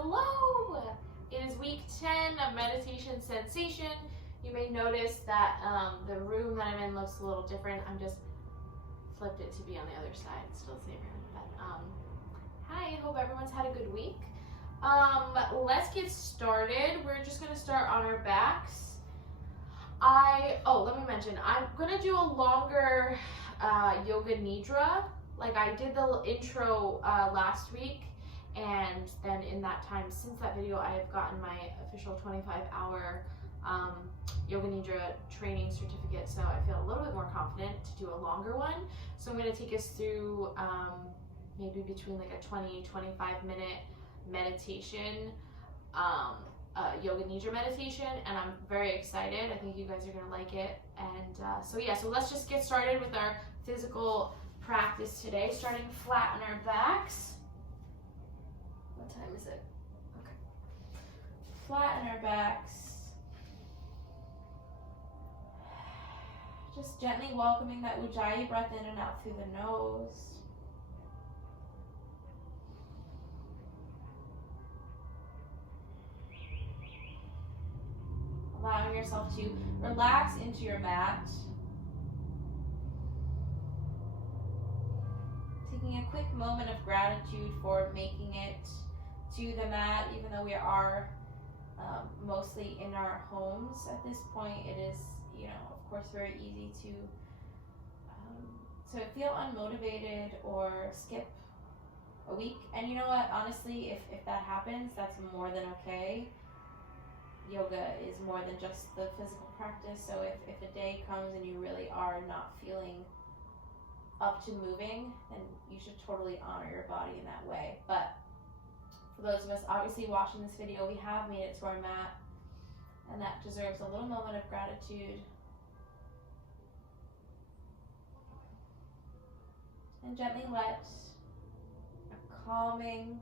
Hello! It is week 10 of Meditation Sensation. You may notice that the room that I'm in looks a little different. I'm just flipped it to be on the other side. It's still the same room. But hi, I hope everyone's had a good week. Let's get started. We're just going to start on our backs. Let me mention, I'm going to do a longer yoga nidra. Like I did the intro last week. And then in that time, since that video, I have gotten my official 25-hour Yoga Nidra training certificate, so I feel a little bit more confident to do a longer one. So I'm going to take us through maybe between like a 20-25 minute meditation, Yoga Nidra meditation, and I'm very excited. I think you guys are going to like it. And so let's just get started with our physical practice today, starting flat on our backs. What time is it? Okay. Flatten our backs. Just gently welcoming that Ujjayi breath in and out through the nose. Allowing yourself to relax into your mat. Taking a quick moment of gratitude for making it to the mat, even though we are mostly in our homes at this point. It is, of course, very easy to feel unmotivated or skip a week. And you know what? Honestly, if that happens, that's more than okay. Yoga is more than just the physical practice. So if a day comes and you really are not feeling up to moving, then you should totally honor your body in that way. But for those of us obviously watching this video, we have made it to our mat, and that deserves a little moment of gratitude. And gently let a calming,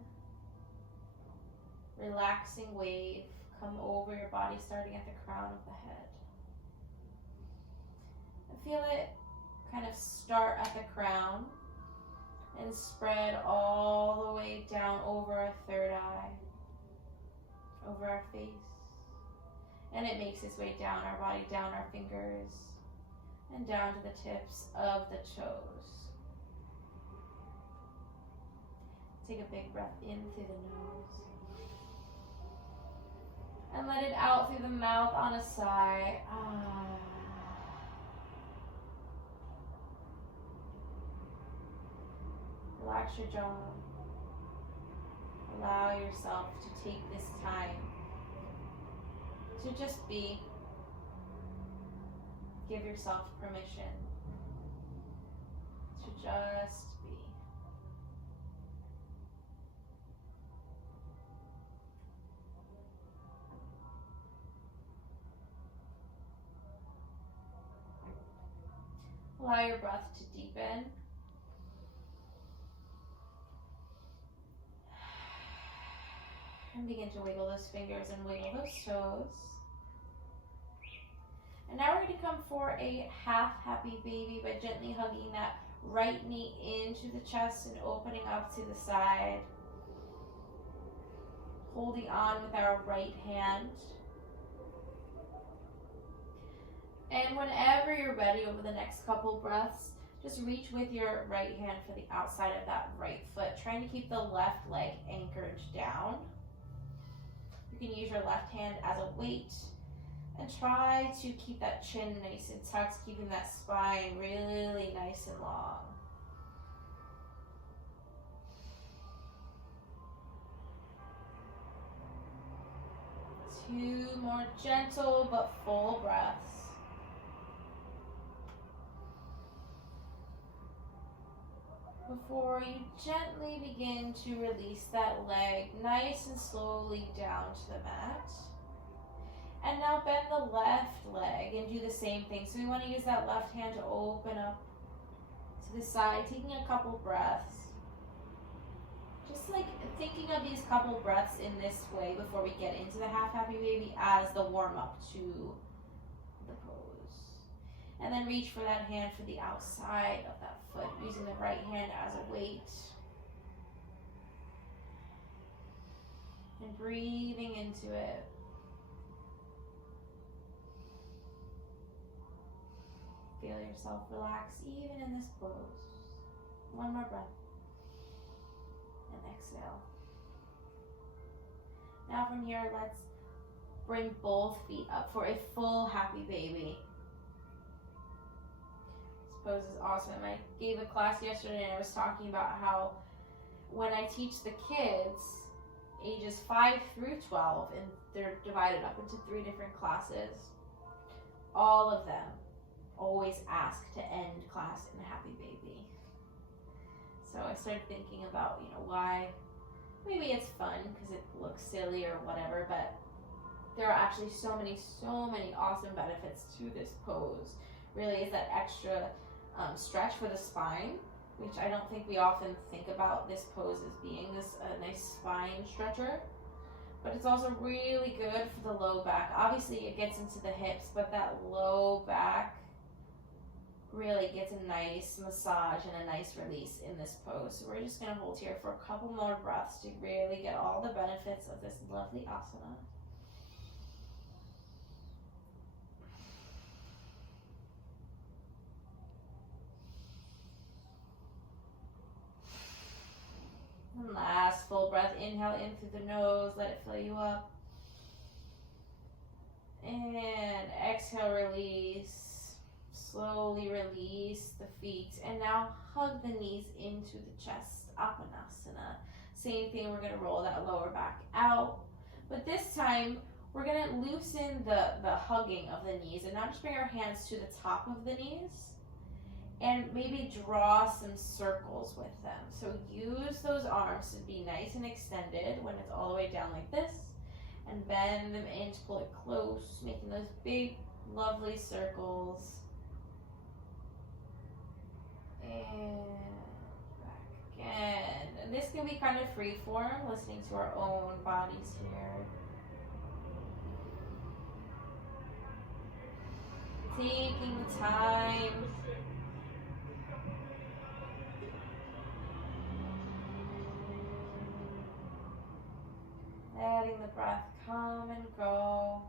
relaxing wave come over your body, starting at the crown of the head. And feel it kind of start at the crown and spread all the way down over our third eye, over our face. And it makes its way down our body, down our fingers, and down to the tips of the toes. Take a big breath in through the nose. And let it out through the mouth on a sigh. Relax your jaw. Allow yourself to take this time to just be. Give yourself permission to just be. Allow your breath to deepen. And begin to wiggle those fingers and wiggle those toes. And now we're going to come for a half happy baby by gently hugging that right knee into the chest and opening up to the side. Holding on with our right hand. And whenever you're ready, over the next couple breaths, just reach with your right hand for the outside of that right foot, trying to keep the left leg anchored down. You can use your left hand as a weight and try to keep that chin nice and tucked, keeping that spine really nice and long. Two more gentle but full breaths. Before you gently begin to release that leg nice and slowly down to the mat. And now bend the left leg and do the same thing. So we want to use that left hand to open up to the side, taking a couple breaths. Just like thinking of these couple breaths in this way before we get into the half happy baby as the warm up to the pose. And then reach for that hand for the outside of that foot, using the right hand as a weight. And and breathing into it. Feel yourself relax even in this pose. One more breath. And exhale. Now from here, let's bring both feet up for a full happy baby. This pose is awesome. I gave a class yesterday and I was talking about how when I teach the kids ages 5 through 12, and they're divided up into 3 different classes, all of them always ask to end class in a happy baby. So I started thinking about, why. Maybe it's fun because it looks silly or whatever, but there are actually so many awesome benefits to this pose. Really is that extra stretch for the spine, which I don't think we often think about this pose as being this nice spine stretcher. But it's also really good for the low back. Obviously it gets into the hips, but that low back really gets a nice massage and a nice release in this pose. So we're just going to hold here for a couple more breaths to really get all the benefits of this lovely asana. And last full breath, inhale in through the nose, let it fill you up. And exhale, release. Slowly release the feet. And now hug the knees into the chest, Apanasana. Same thing, we're gonna roll that lower back out. But this time, we're gonna loosen the hugging of the knees and now just bring our hands to the top of the knees. And maybe draw some circles with them. So use those arms to be nice and extended when it's all the way down like this. And bend them in to pull it close, making those big, lovely circles. And back again. And this can be kind of free form, listening to our own bodies here. Taking the time. Letting the breath come and go.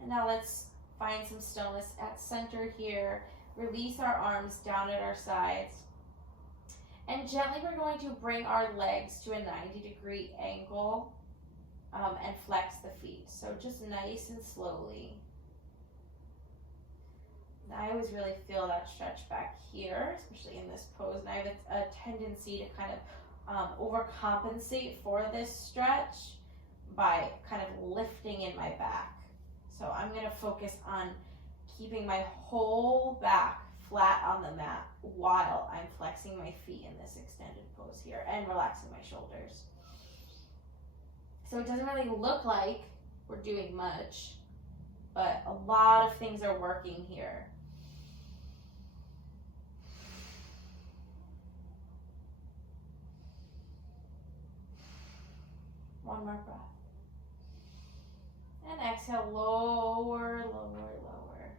And now let's find some stillness at center here. Release our arms down at our sides. And gently we're going to bring our legs to a 90-degree angle and flex the feet. So just nice and slowly. I always really feel that stretch back here, especially in this pose. And I have a tendency to kind of overcompensate for this stretch by kind of lifting in my back. So I'm going to focus on keeping my whole back flat on the mat while I'm flexing my feet in this extended pose here and relaxing my shoulders. So it doesn't really look like we're doing much, but a lot of things are working here. One more breath. And exhale, lower, lower, lower.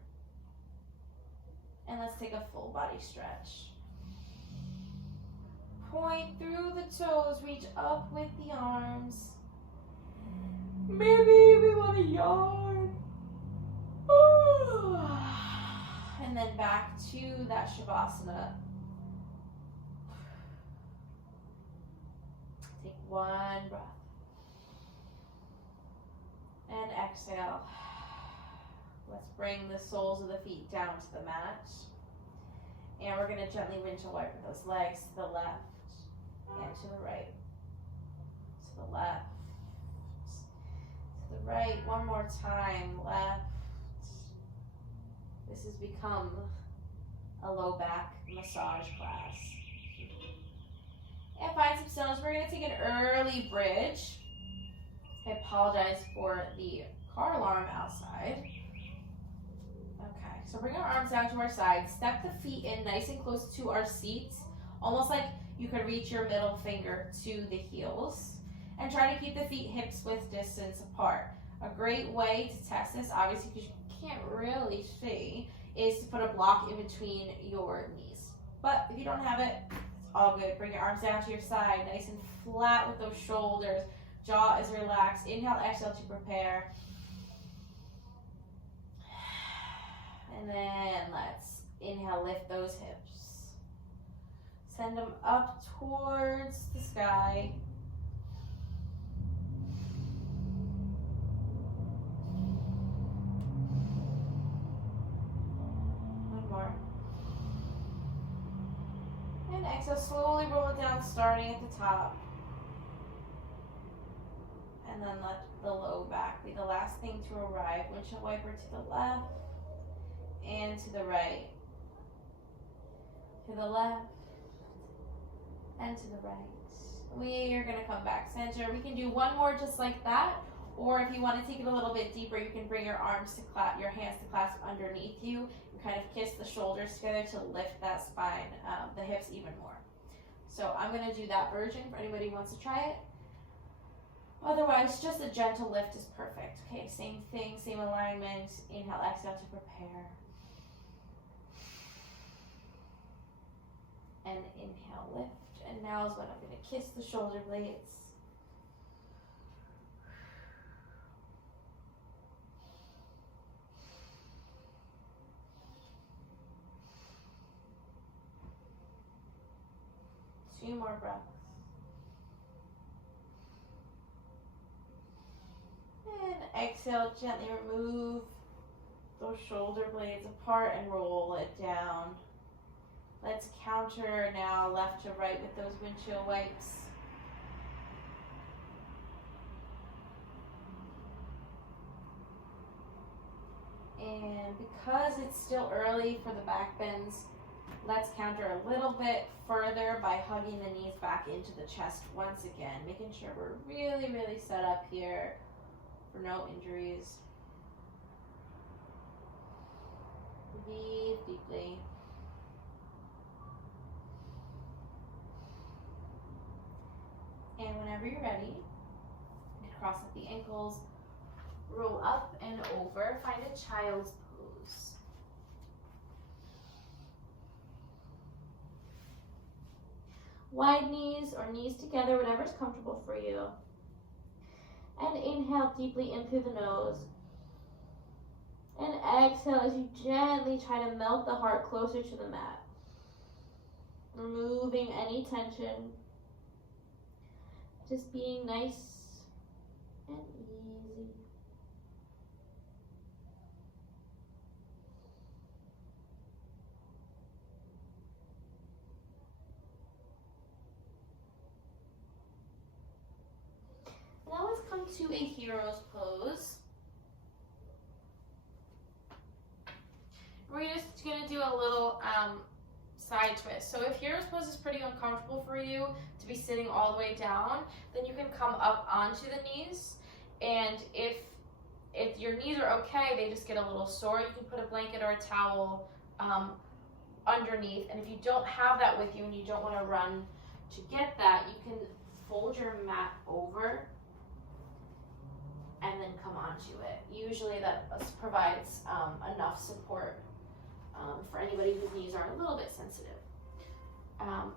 And let's take a full body stretch. Point through the toes, reach up with the arms. Maybe we want to yawn. And then back to that Shavasana. Take one breath. And exhale. Let's bring the soles of the feet down to the mat. And we're going to gently windshield wiper those legs to the left and to the right. To the left. To the right. One more time. Left. This has become a low back massage class. And find some stillness. We're going to take an early bridge. I apologize for the car alarm outside. Okay, so bring our arms down to our sides. Step the feet in nice and close to our seats, almost like you could reach your middle finger to the heels. And try to keep the feet hips width distance apart. A great way to test this, obviously because you can't really see, is to put a block in between your knees. But if you don't have it, it's All good. Bring your arms down to your side, nice and flat with those shoulders. Jaw is relaxed. Inhale, exhale to prepare. And then let's inhale, lift those hips. Send them up towards the sky. One more. And exhale, slowly roll it down, starting at the top. And then let the low back be the last thing to arrive. Windshield wiper to the left and to the right. To the left and to the right. We are going to come back center. We can do one more just like that. Or if you want to take it a little bit deeper, you can bring your arms to clasp, your hands to clasp underneath you, and kind of kiss the shoulders together to lift that spine, the hips even more. So I'm going to do that version for anybody who wants to try it. Otherwise, just a gentle lift is perfect. Okay, same thing, same alignment. Inhale, exhale to prepare. And inhale, lift. And now is when I'm going to kiss the shoulder blades. Two more breaths. And exhale, gently remove those shoulder blades apart and roll it down. Let's counter now left to right with those windshield wipes. And because it's still early for the back bends, let's counter a little bit further by hugging the knees back into the chest once again, making sure we're really, really set up here for no injuries. Breathe deeply. And whenever you're ready, you can cross at the ankles, roll up and over, find a child's pose. Wide knees or knees together, whatever's comfortable for you. And inhale deeply in through the nose. And exhale as you gently try to melt the heart closer to the mat. Removing any tension. Just being nice and easy. Now let's come to a hero's pose. We're just going to do a little side twist. So if hero's pose is pretty uncomfortable for you to be sitting all the way down, then you can come up onto the knees. And if your knees are okay, they just get a little sore, you can put a blanket or a towel underneath. And if you don't have that with you and you don't want to run to get that, you can fold your mat over and then come onto it. Usually that provides enough support for anybody whose knees are a little bit sensitive.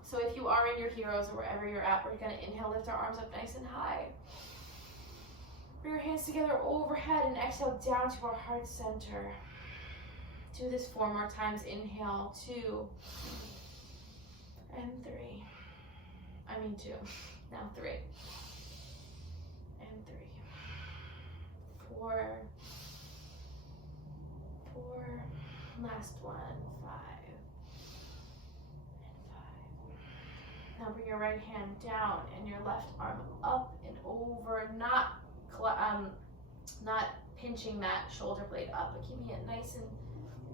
So if you are in your heroes or wherever you're at, we're going to inhale, lift our arms up nice and high. Bring your hands together overhead and exhale down to our heart center. Do this 4 more times. Inhale, 2 and 3. 2. Now 3 and 3. 4. Last one. 5 and 5. Now bring your right hand down and your left arm up and over, not pinching that shoulder blade up, but keeping it nice and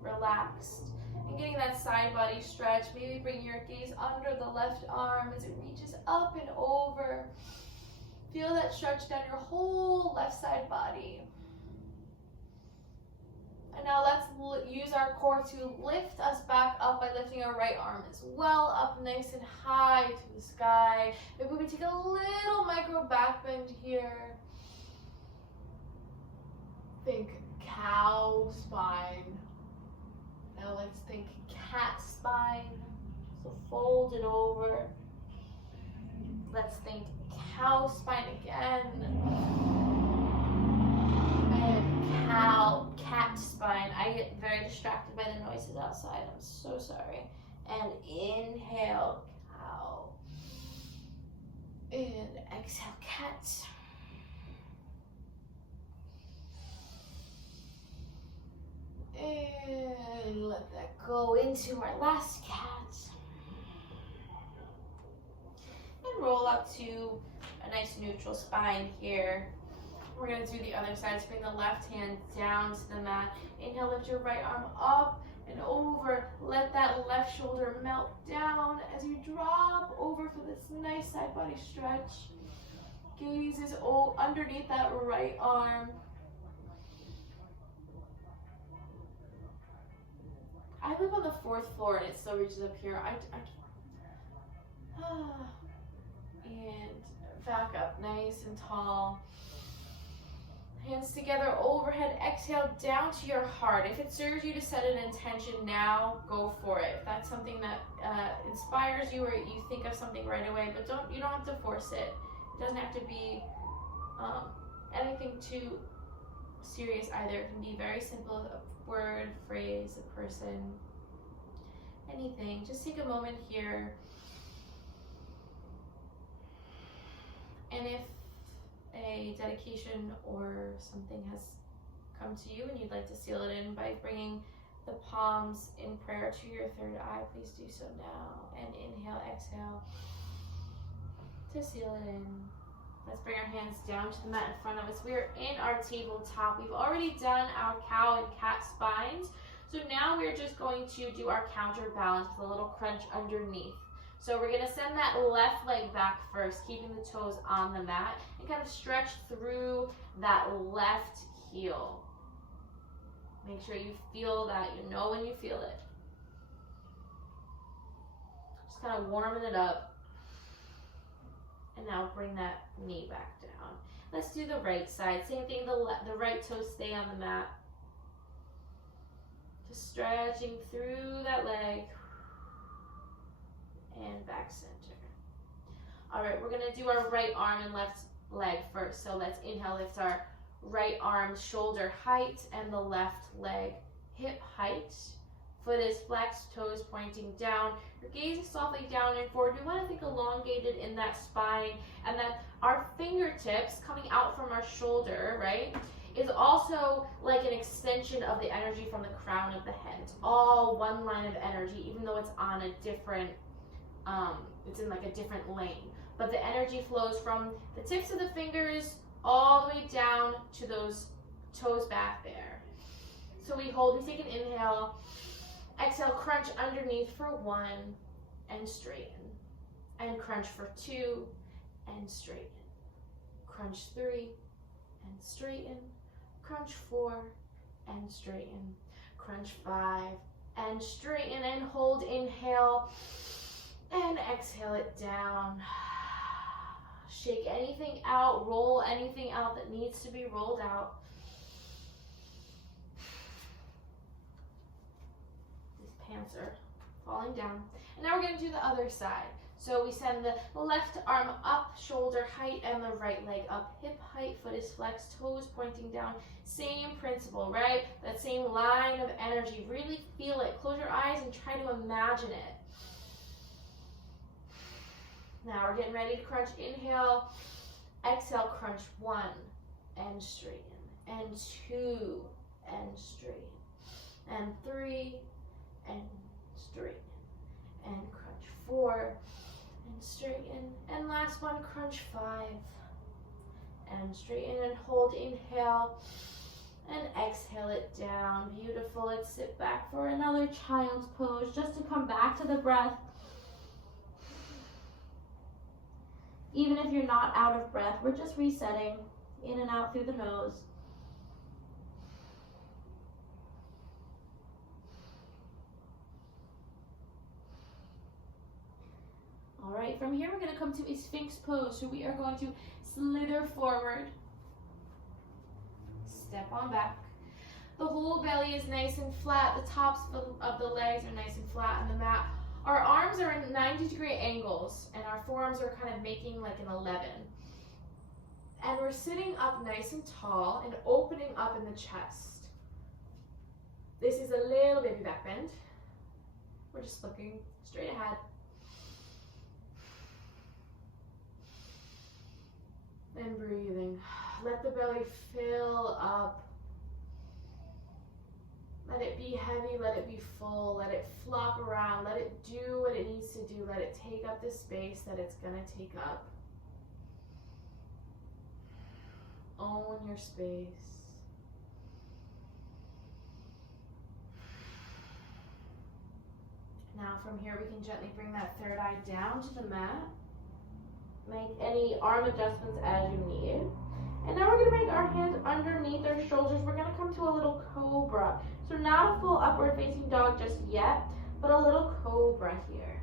relaxed. And getting that side body stretch. Maybe bring your gaze under the left arm as it reaches up and over. Feel that stretch down your whole left side body. And now let's use our core to lift us back up by lifting our right arm as well, up nice and high to the sky. Maybe we take a little micro back bend here. Think cow spine. Now let's think cat spine. So fold it over. Let's think cow spine again. And cat spine. I get very distracted by the noises outside. I'm so sorry. And inhale, cow. And exhale, cat. And let that go into our last cat. And roll up to a nice neutral spine here. We're going to do the other side. So bring the left hand down to the mat. Inhale, lift your right arm up and over. Let that left shoulder melt down as you drop over for this nice side body stretch. Gaze is underneath that right arm. I live on the 4th floor and it still reaches up here. And back up nice and tall. Hands together overhead, exhale down to your heart. If it serves you to set an intention now, go for it. If that's something that inspires you or you think of something right away, but you don't have to force it. It doesn't have to be anything too serious either. It can be very simple, a word, phrase, a person, anything. Just take a moment here. And if a dedication or something has come to you and you'd like to seal it in by bringing the palms in prayer to your third eye, please do so now. And inhale, exhale to seal it in. Let's bring our hands down to the mat in front of us. We are in our tabletop. We've already done our cow and cat spines. So now we're just going to do our counterbalance with a little crunch underneath. So we're going to send that left leg back first, keeping the toes on the mat, and kind of stretch through that left heel. Make sure you feel that, you know when you feel it. Just kind of warming it up. And now bring that knee back down. Let's do the right side. Same thing, the right toes stay on the mat. Just stretching through that leg. And back center. All right, we're gonna do our right arm and left leg first. So let's inhale, lift our right arm shoulder height and the left leg hip height. Foot is flexed, toes pointing down. Your gaze is softly down and forward. We want to think elongated in that spine, and that our fingertips coming out from our shoulder, right, is also like an extension of the energy from the crown of the head. It's all one line of energy, even though it's on a different it's in like a different lane, but the energy flows from the tips of the fingers all the way down to those toes back there. So we hold, we take an inhale, exhale, crunch underneath for 1 and straighten, and crunch for 2 and straighten, crunch 3 and straighten, crunch 4 and straighten, crunch 5 and straighten, and hold, inhale, and exhale it down. Shake anything out, roll anything out that needs to be rolled out. These pants are falling down. And now we're going to do the other side. So we send the left arm up, shoulder height, and the right leg up, hip height, foot is flexed, toes pointing down. Same principle, right? That same line of energy. Really feel it. Close your eyes and try to imagine it. Now we're getting ready to crunch. Inhale, exhale, crunch 1 and straighten, and 2 and straighten, and 3 and straighten, and crunch 4 and straighten, and last one, crunch 5 and straighten, and hold, inhale, and exhale it down. Beautiful. Let's sit back for another child's pose, just to come back to the breath. Even if you're not out of breath, we're just resetting in and out through the nose. All right, from here we're going to come to a Sphinx pose. So we are going to slither forward, step on back. The whole belly is nice and flat. The tops of the legs are nice and flat on the mat. Our arms are in 90-degree angles, and our forearms are kind of making like an 11. And we're sitting up nice and tall and opening up in the chest. This is a little baby back bend. We're just looking straight ahead. And breathing. Let the belly fill up. Let it be heavy, let it be full, let it flop around, let it do what it needs to do, let it take up the space that it's gonna take up. Own your space. Now from here we can gently bring that third eye down to the mat. Make any arm adjustments as you need. And now we're gonna make our hands underneath our shoulders. We're gonna come to a little cobra. So not a full upward facing dog just yet, but a little cobra here.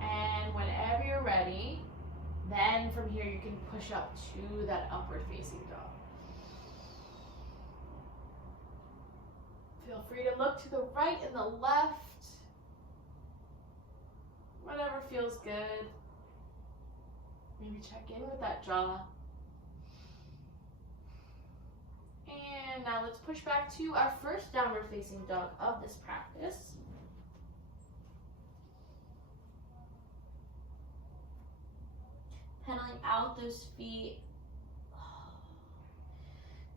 And whenever you're ready, then from here you can push up to that upward facing dog. Feel free to look to the right and the left. Whatever feels good. Maybe check in with that jaw. And now let's push back to our first downward facing dog of this practice. Pedaling out those feet.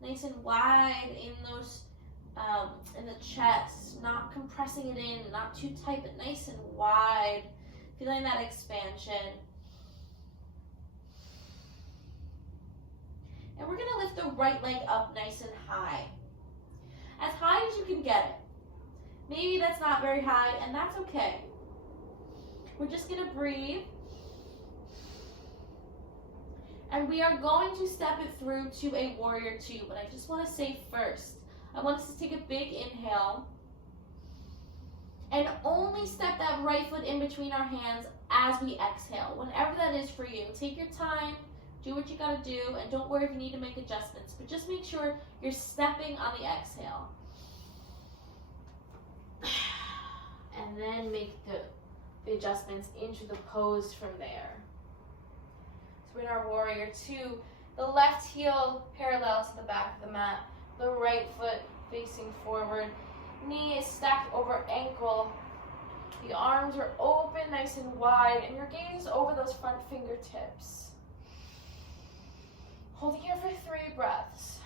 Nice and wide in those in the chest, not compressing it in, not too tight, but nice and wide. Feeling that expansion. And we're gonna lift the right leg up nice and high. As high as you can get it. Maybe that's not very high, and that's okay. We're just gonna breathe. And we are going to step it through to a warrior two, but I just wanna say first, I want us to take a big inhale and only step that right foot in between our hands as we exhale. Whenever that is for you, take your time, do what you gotta do, and don't worry if you need to make adjustments, but just make sure you're stepping on the exhale. And then make the adjustments into the pose from there. So in our warrior two, the left heel parallel to the back of the mat, the right foot facing forward, knee is stacked over ankle, the arms are open nice and wide, and your gaze over those front fingertips. Holding here for 3 breaths.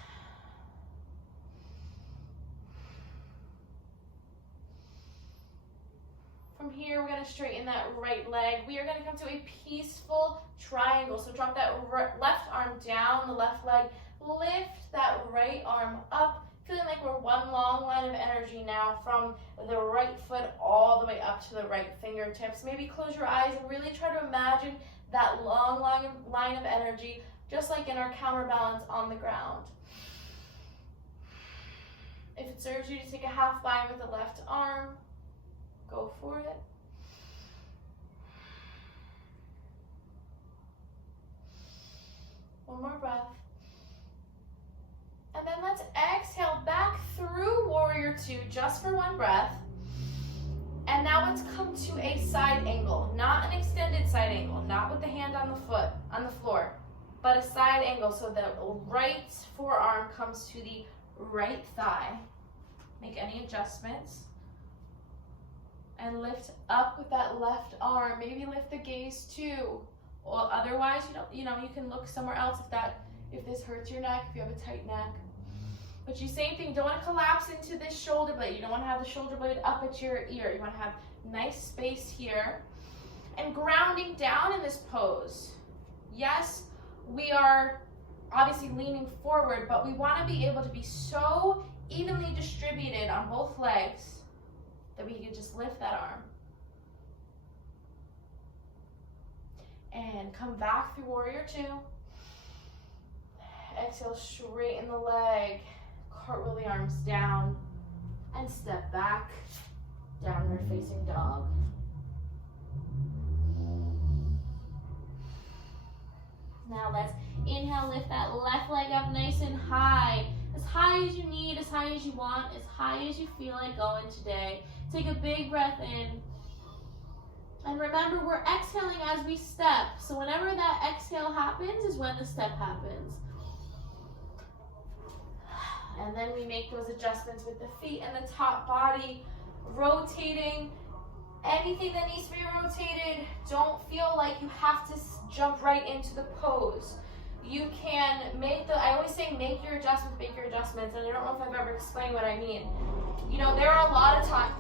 From here, we're going to straighten that right leg. We are going to come to a peaceful triangle. So drop that left arm down, the left leg. Lift that right arm up. Feeling like we're one long line of energy now from the right foot all the way up to the right fingertips. Maybe close your eyes and really try to imagine that long line of energy, just like in our counterbalance on the ground. If it serves you to take a half bind with the left arm, go for it. One more breath. And then let's exhale back through warrior two just for 1 breath. And now let's come to a side angle, not an extended side angle, not with the hand on the floor, but a side angle. So the right forearm comes to the right thigh. Make any adjustments. And lift up with that left arm. Maybe lift the gaze too. Or otherwise, you can look somewhere else if this hurts your neck, if you have a tight neck. But same thing, don't want to collapse into this shoulder blade. You don't want to have the shoulder blade up at your ear. You want to have nice space here. And grounding down in this pose. Yes, we are obviously leaning forward, but we want to be able to be so evenly distributed on both legs that we can just lift that arm. And come back through warrior two. Exhale, straighten the leg. Cartwheel the arms down and step back, downward facing dog. Now let's inhale, lift that left leg up nice and high. as high as you need, as high as you want, as high as you feel like going today. Take a big breath in. And remember, we're exhaling as we step. So whenever that exhale happens is when the step happens. And then we make those adjustments with the feet and the top body, rotating. Anything that needs to be rotated, don't feel like you have to jump right into the pose. You can make I always say make your adjustments, and I don't know if I've ever explained what I mean. You know, there are a lot of times.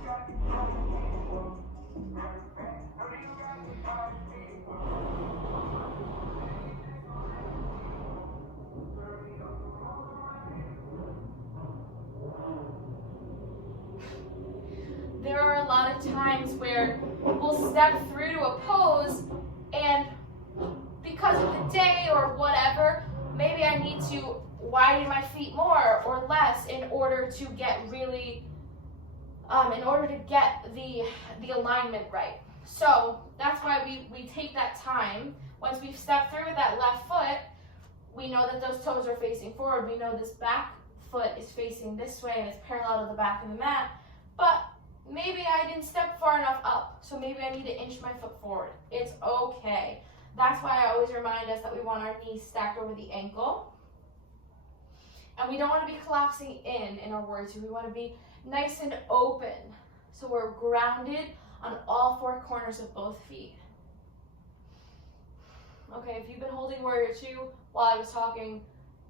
There are a lot of times where we'll step through to a pose, and because of the day or whatever, maybe I need to widen my feet more or less in order to get really, in order to get the alignment right. So that's why we take that time. Once we've stepped through with that left foot, we know that those toes are facing forward. We know this back foot is facing this way and it's parallel to the back of the mat, but maybe I didn't step far enough up, so maybe I need to inch my foot forward. It's okay. That's why I always remind us that we want our knees stacked over the ankle. And we don't want to be collapsing in our warrior two. We want to be nice and open. So we're grounded on all four corners of both feet. Okay, if you've been holding warrior two while I was talking,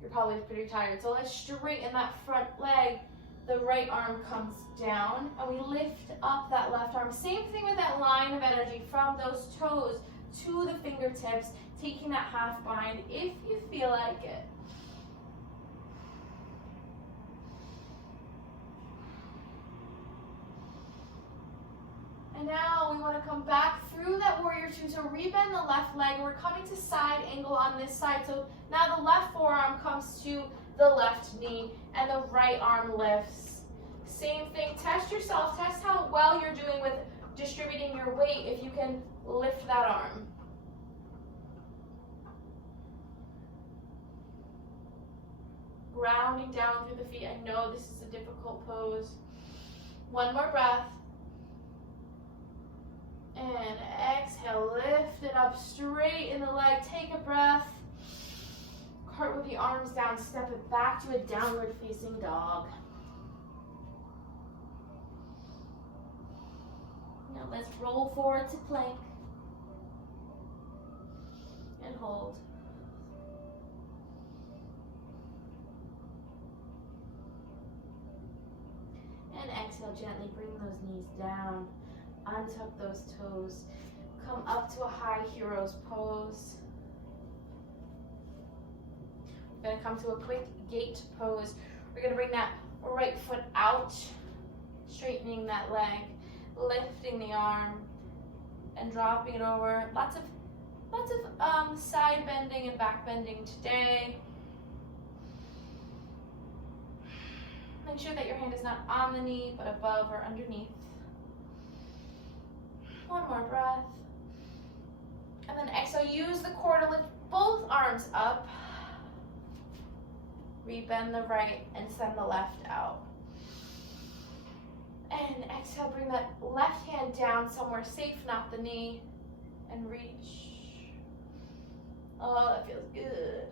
you're probably pretty tired. So let's straighten that front leg. The right arm comes down and we lift up that left arm. Same thing with that line of energy from those toes to the fingertips, taking that half bind if you feel like it. And now we want to come back through that warrior two. So rebend the left leg. We're coming to side angle on this side. So now the left forearm comes to the left knee and the right arm lifts. Same thing, test yourself, test how well you're doing with distributing your weight if you can lift that arm. Grounding down through the feet. I know this is a difficult pose. One more breath. And exhale, lift it up straight in the leg. Take a breath. Cartwheel the arms down, step it back to a downward facing dog. Now let's roll forward to plank. And hold. And exhale, gently bring those knees down. Untuck those toes. Come up to a high hero's pose. We're going to come to a quick gate pose. We're going to bring that right foot out, straightening that leg, lifting the arm, and dropping it over. Lots of side bending and back bending today. Make sure that your hand is not on the knee, but above or underneath. One more breath. And then exhale, use the core to lift both arms up. Rebend the right and send the left out. And exhale, bring that left hand down somewhere safe, not the knee, and reach. Oh, that feels good.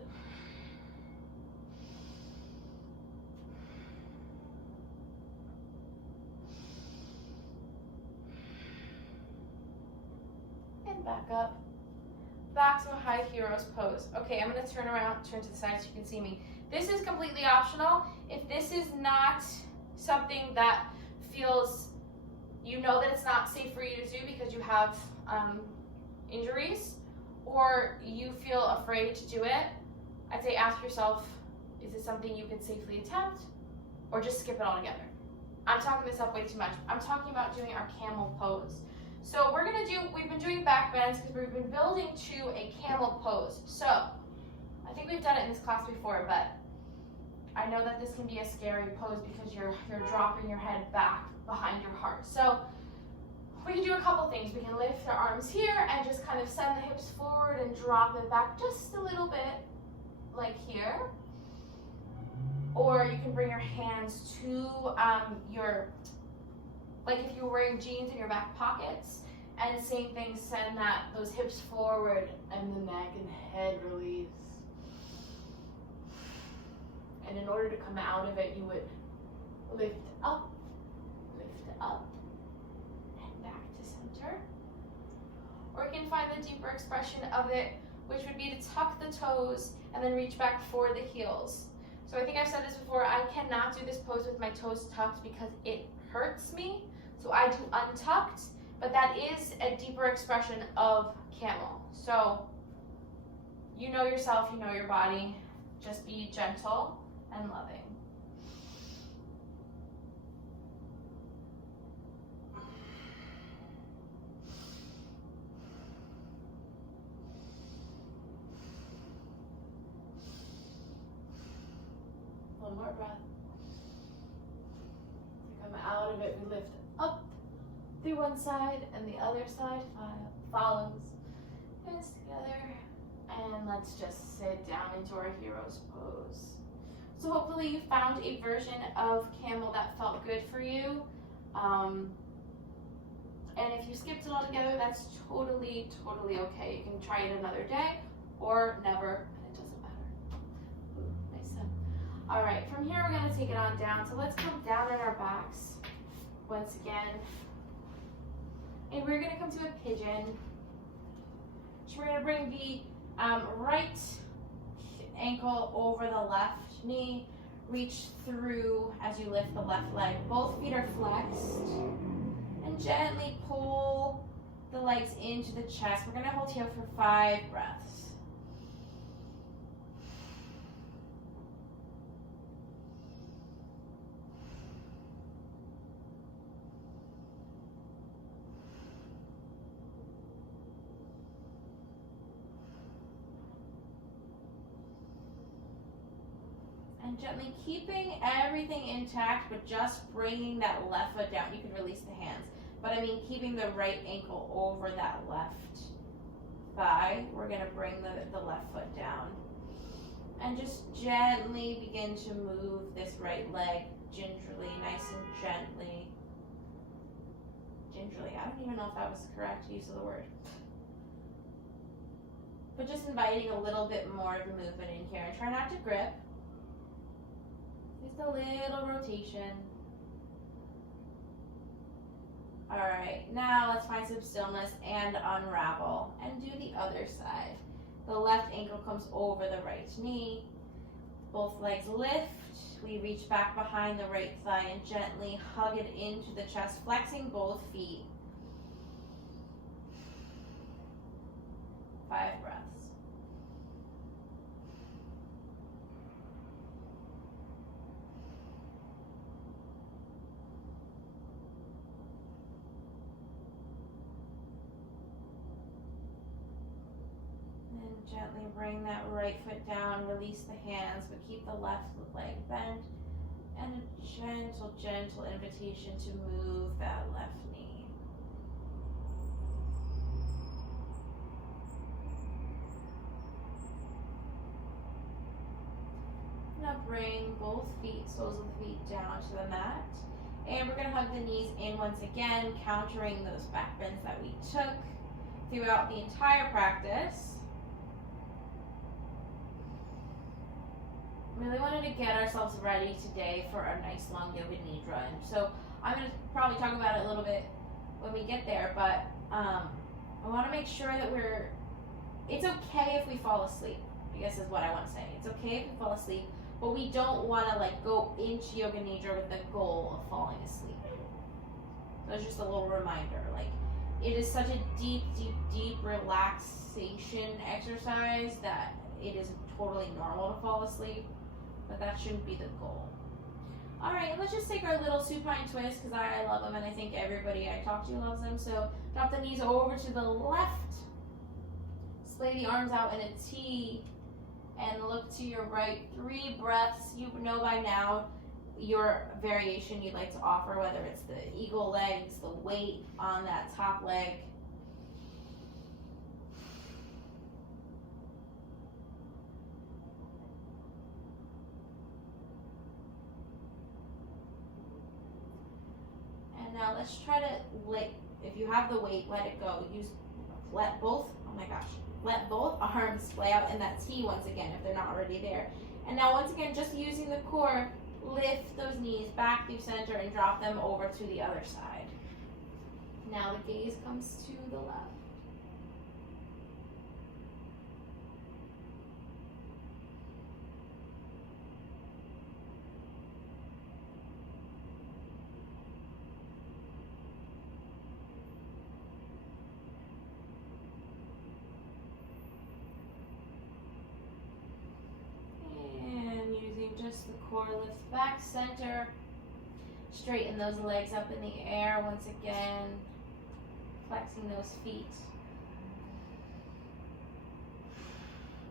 And back up. Back to a high hero's pose. Okay, I'm going to turn around, turn to the side so you can see me. This is completely optional. If this is not something that feels, you know that it's not safe for you to do because you have injuries, or you feel afraid to do it, I'd say ask yourself, is this something you could safely attempt, or just skip it altogether? I'm talking this up way too much. I'm talking about doing our camel pose. So we've been doing back bends because we've been building to a camel pose. So I think we've done it in this class before, but I know that this can be a scary pose because you're dropping your head back behind your heart. So we can do a couple things. We can lift our arms here and just kind of send the hips forward and drop it back just a little bit, like here. Or you can bring your hands to your, like if you're wearing jeans in your back pockets, and same thing, send those hips forward and the neck and head release. And in order to come out of it, you would lift up, and back to center. Or you can find the deeper expression of it, which would be to tuck the toes and then reach back for the heels. So I think I've said this before, I cannot do this pose with my toes tucked because it hurts me. So I do untucked, but that is a deeper expression of camel. So you know yourself, you know your body. Just be gentle and loving. One more breath. To come out of it, we lift up through one side and the other side follows. Hands together. And let's just sit down into our hero's pose. So hopefully you found a version of camel that felt good for you. And if you skipped it altogether, that's totally okay. You can try it another day or never, and it doesn't matter. Ooh, nice one. All right, from here we're gonna take it on down. So let's come down on our backs once again. And we're gonna come to a pigeon. So we're gonna bring the right ankle over the left knee. Reach through as you lift the left leg. Both feet are flexed. And gently pull the legs into the chest. We're gonna hold here for 5 breaths. And gently keeping everything intact, but just bringing that left foot down. You can release the hands, but I mean keeping the right ankle over that left thigh. We're gonna bring the left foot down. And just gently begin to move this right leg gingerly, nice and gently. Gingerly, I don't even know if that was the correct use of the word. But just inviting a little bit more of the movement in here. Try not to grip. Just a little rotation. All right, now let's find some stillness and unravel and do the other side. The left ankle comes over the right knee. Both legs lift. We reach back behind the right thigh and gently hug it into the chest, flexing both feet. 5 breaths. Gently bring that right foot down, release the hands, but keep the left leg bent. And a gentle invitation to move that left knee. Now bring both feet, soles of the feet down to the mat. And we're going to hug the knees in once again, countering those back bends that we took throughout the entire practice. Really wanted to get ourselves ready today for our nice long yoga nidra, and so I'm going to probably talk about it a little bit when we get there, but I want to make sure that it's okay if we fall asleep, I guess is what I want to say. It's okay if we fall asleep, but we don't want to go into yoga nidra with the goal of falling asleep. So it's just a little reminder, it is such a deep relaxation exercise that it is totally normal to fall asleep. But that shouldn't be the goal. All right, let's just take our little supine twist because I love them and I think everybody I talk to loves them. So drop the knees over to the left. Splay the arms out in a T and look to your right. 3 breaths. You know by now your variation you'd like to offer, whether it's the eagle legs, the weight on that top leg. Now let's try to if you have the weight, let it go. Let both arms splay out in that T once again if they're not already there. And now once again, just using the core, lift those knees back through center and drop them over to the other side. Now the gaze comes to the left. Just the core lifts back center, straighten those legs up in the air once again, flexing those feet.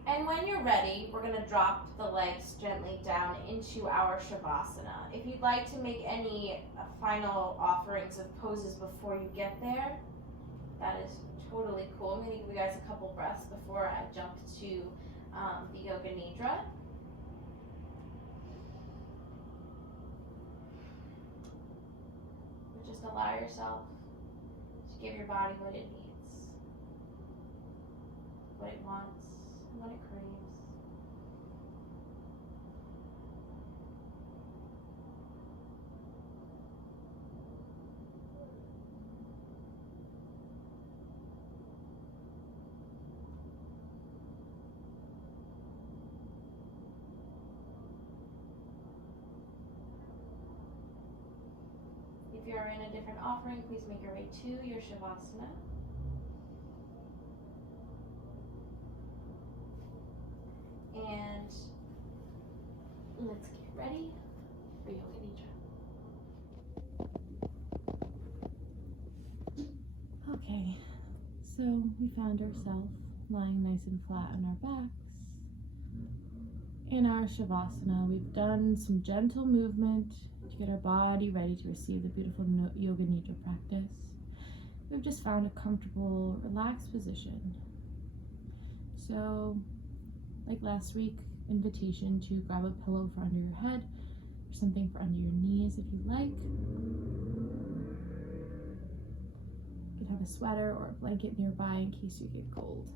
And when you're ready, we're going to drop the legs gently down into our Shavasana. If you'd like to make any final offerings of poses before you get there, that is totally cool. I'm going to give you guys a couple breaths before I jump to the Yoga Nidra. Just allow yourself to give your body what it needs, what it wants, what it craves. If you're in a different offering, please make your way to your Shavasana. And let's get ready for Yoga Nidra. Okay, so we found ourselves lying nice and flat on our backs. In our Shavasana, we've done some gentle movement to get our body ready to receive the beautiful Yoga Nidra practice. We've just found a comfortable, relaxed position. So, like last week, invitation to grab a pillow for under your head, or something for under your knees if you like. You could have a sweater or a blanket nearby in case you get cold.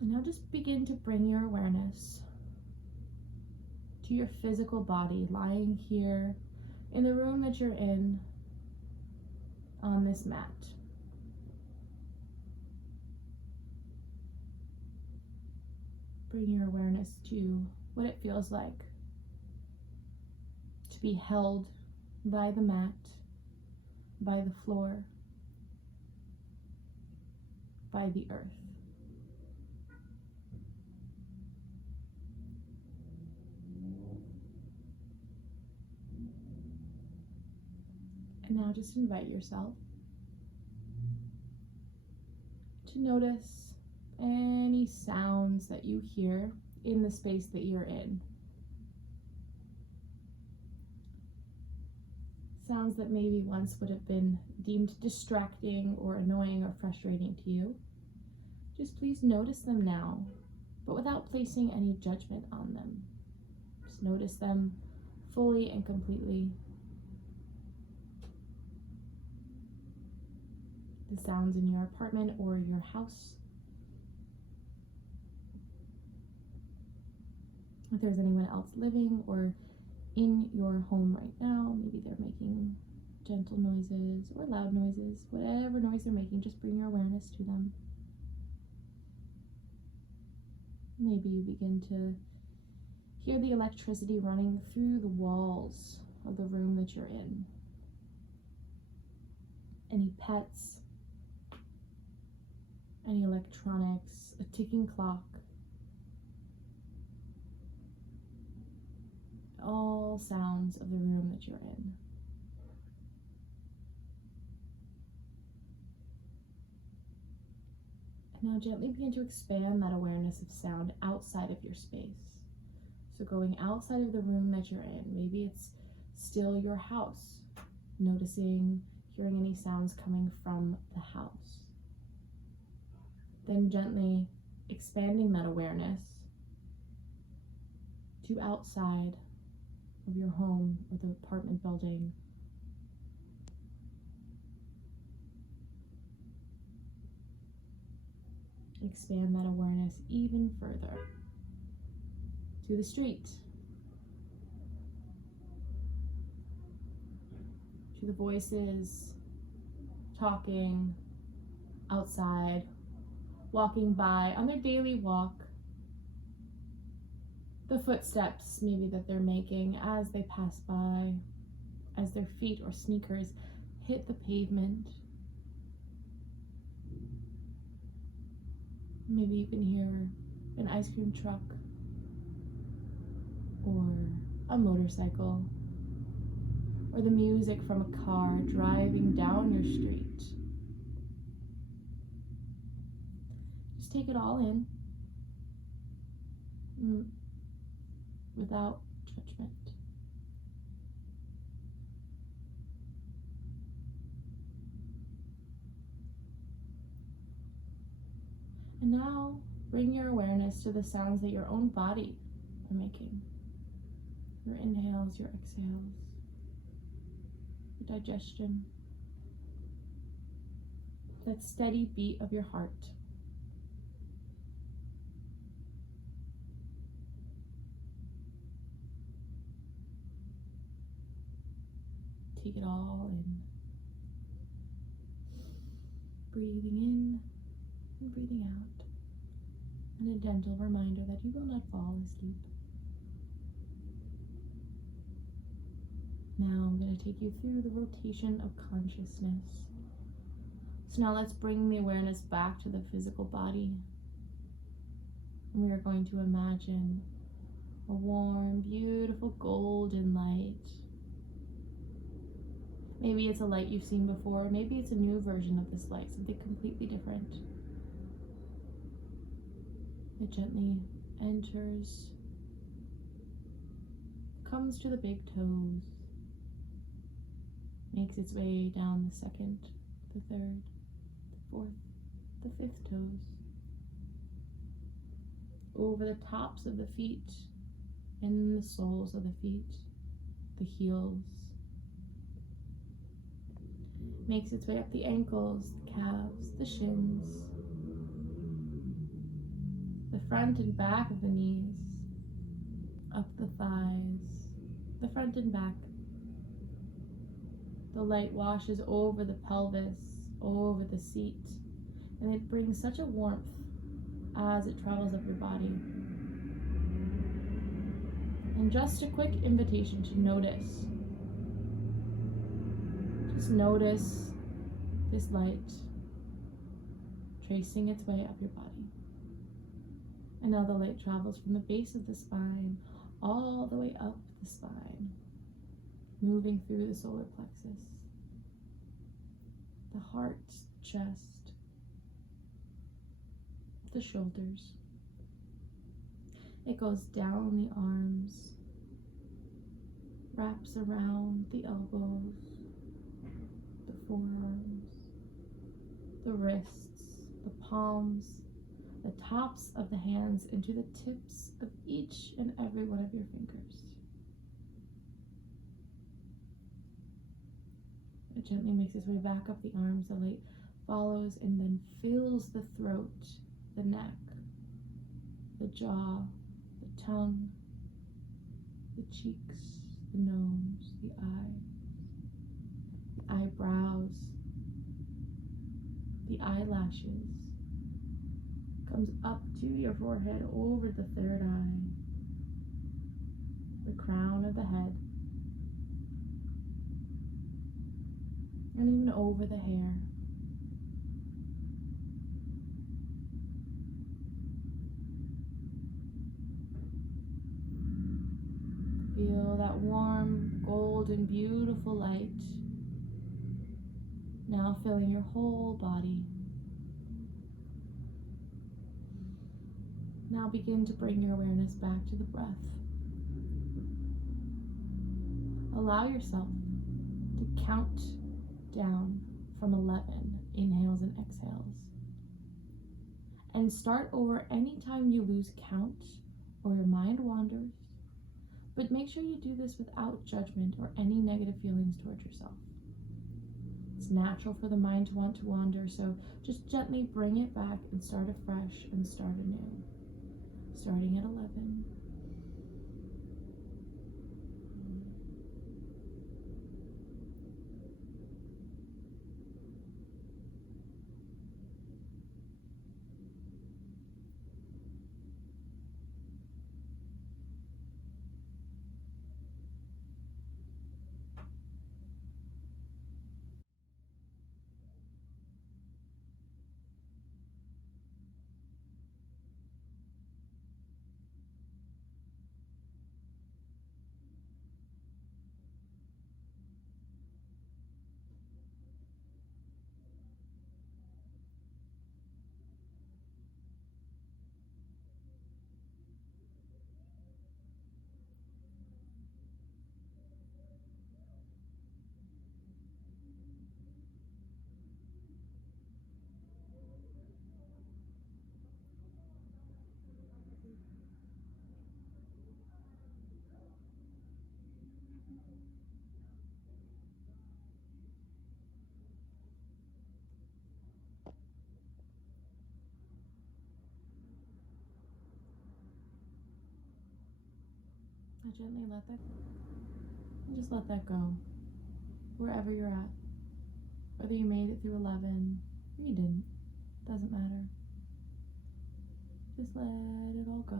And now just begin to bring your awareness to your physical body, lying here in the room that you're in on this mat. Bring your awareness to what it feels like to be held by the mat, by the floor, by the earth. And now just invite yourself to notice any sounds that you hear in the space that you're in. Sounds that maybe once would have been deemed distracting or annoying or frustrating to you. Just please notice them now, but without placing any judgment on them. Just notice them fully and completely. The sounds in your apartment or your house. If there's anyone else living or in your home right now, maybe they're making gentle noises or loud noises, whatever noise they're making, just bring your awareness to them. Maybe you begin to hear the electricity running through the walls of the room that you're in. Any pets, any electronics, a ticking clock, all sounds of the room that you're in. And now gently begin to expand that awareness of sound outside of your space. So going outside of the room that you're in, maybe it's still your house, noticing, hearing any sounds coming from the house. Then gently expanding that awareness to outside of your home or the apartment building. Expand that awareness even further to the street, to the voices talking outside, walking by on their daily walk, the footsteps maybe that they're making as they pass by, as their feet or sneakers hit the pavement. Maybe you can hear an ice cream truck or a motorcycle or the music from a car driving down your street. Just take it all in without judgment. And now bring your awareness to the sounds that your own body are making. Your inhales, your exhales, your digestion, that steady beat of your heart. Take it all in. Breathing in and breathing out. And a gentle reminder that you will not fall asleep. Now I'm going to take you through the rotation of consciousness. So now let's bring the awareness back to the physical body. And we are going to imagine a warm, beautiful golden light. Maybe it's a light you've seen before. Maybe it's a new version of this light, something completely different. It gently enters, comes to the big toes, makes its way down the second, the third, the fourth, the fifth toes, over the tops of the feet and the soles of the feet, the heels, makes its way up the ankles, the calves, the shins, the front and back of the knees, up the thighs, the front and back. The light washes over the pelvis, over the seat, and it brings such a warmth as it travels up your body. And just a quick invitation to notice. Just notice this light tracing its way up your body. And now the light travels from the base of the spine all the way up the spine, moving through the solar plexus, the heart, chest, the shoulders. It goes down the arms, wraps around the elbows, the forearms, the wrists, the palms, the tops of the hands into the tips of each and every one of your fingers. It gently makes its way back up the arms. The light follows and then fills the throat, the neck, the jaw, the tongue, the cheeks, the nose, the eyebrows, the eyelashes, comes up to your forehead, over the third eye, the crown of the head, and even over the hair. Feel that warm, golden, beautiful light now filling your whole body. Now begin to bring your awareness back to the breath. Allow yourself to count down from 11 inhales and exhales. And start over anytime you lose count or your mind wanders. But make sure you do this without judgment or any negative feelings towards yourself. It's natural for the mind to want to wander, so just gently bring it back and start afresh and start anew. Starting at 11. Now gently let that go. And just let that go. Wherever you're at. Whether you made it through 11 or you didn't. Doesn't matter. Just let it all go.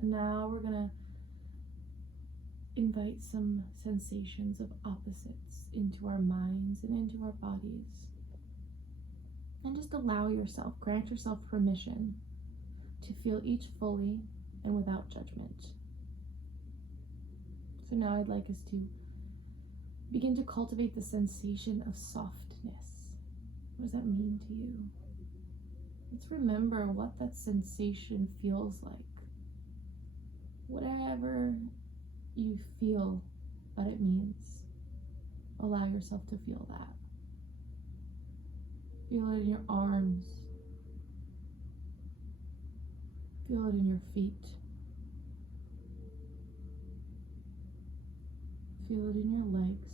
And now we're going to invite some sensations of opposites into our minds and into our bodies. And just allow yourself, grant yourself permission to feel each fully and without judgment. So now I'd like us to begin to cultivate the sensation of softness. What does that mean to you? Let's remember what that sensation feels like. Whatever you feel that it means, allow yourself to feel that. Feel it in your arms. Feel it in your feet. Feel it in your legs.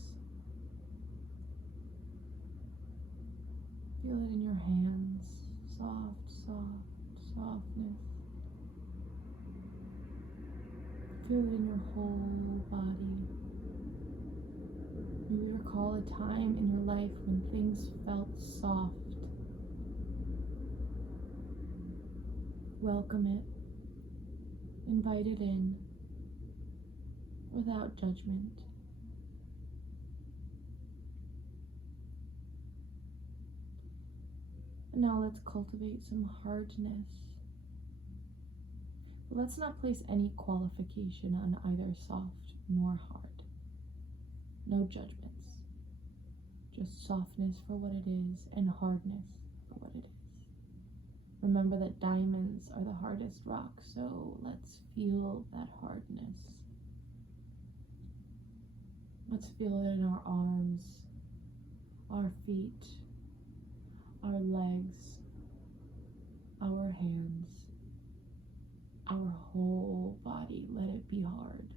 Feel it in your hands. Softness. Feel it in your whole body. Maybe recall a time in your life when things felt soft. Welcome it. Invite it in without judgment. And now let's cultivate some hardness. But let's not place any qualification on either soft nor hard. No judgments. Just softness for what it is and hardness for what it is. Remember that diamonds are the hardest rock, so let's feel that hardness. Let's feel it in our arms, our feet, our legs, our hands, our whole body. Let it be hard.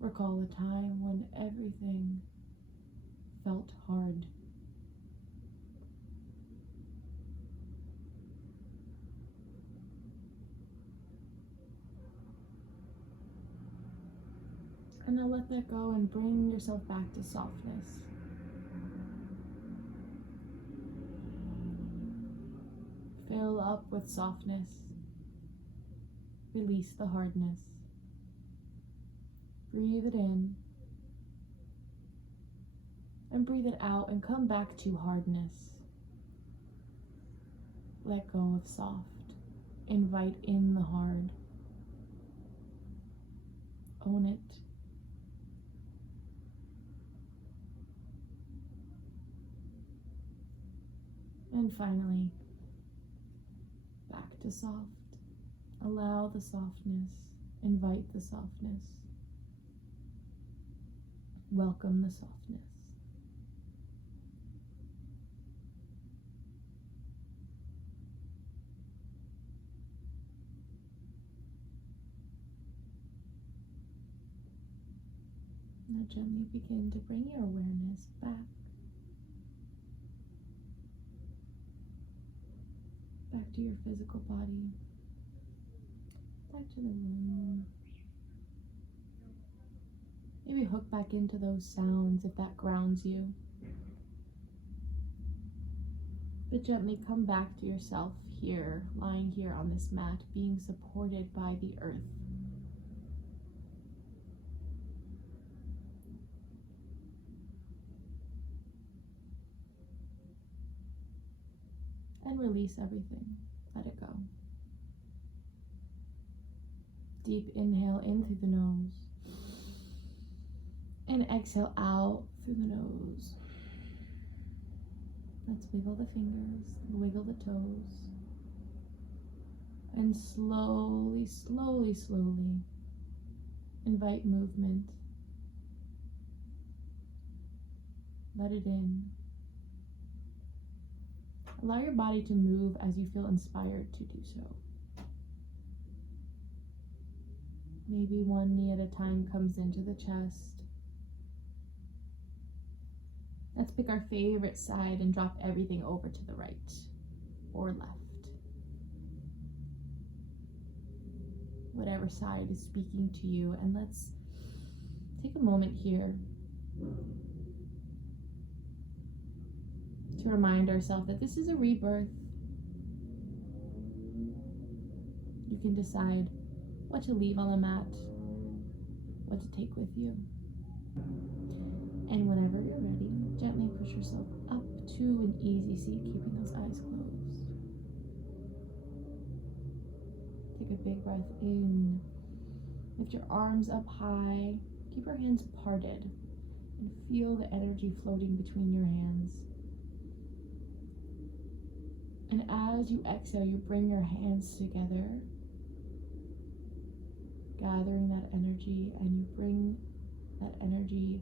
Recall a time when everything felt hard. And now let that go and bring yourself back to softness. Fill up with softness. Release the hardness. Breathe it in. And breathe it out and come back to hardness. Let go of soft. Invite in the hard. Own it. And finally, back to soft. Allow the softness. Invite the softness. Welcome the softness. Now gently begin to bring your awareness back. Back to your physical body. Back to the room. Maybe hook back into those sounds if that grounds you. But gently come back to yourself here, lying here on this mat, being supported by the earth. And release everything. Let it go. Deep inhale in through the nose. And exhale out through the nose. Let's wiggle the fingers, wiggle the toes. And slowly, slowly, slowly invite movement. Let it in. Allow your body to move as you feel inspired to do so. Maybe one knee at a time comes into the chest. Let's pick our favorite side and drop everything over to the right or left. Whatever side is speaking to you, and let's take a moment here to remind ourselves that this is a rebirth. You can decide what to leave on the mat, what to take with you. And whenever you're ready, gently push yourself up to an easy seat, keeping those eyes closed. Take a big breath in. Lift your arms up high. Keep your hands parted and feel the energy floating between your hands. And as you exhale, you bring your hands together, gathering that energy, and you bring that energy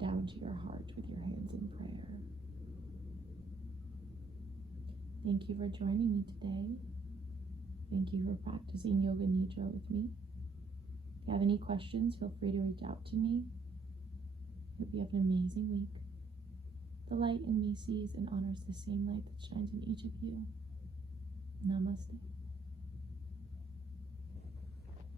down to your heart with your hands in prayer. Thank you for joining me today. Thank you for practicing Yoga Nidra with me. If you have any questions, feel free to reach out to me. Hope you have an amazing week. The light in me sees and honors the same light that shines in each of you. Namaste.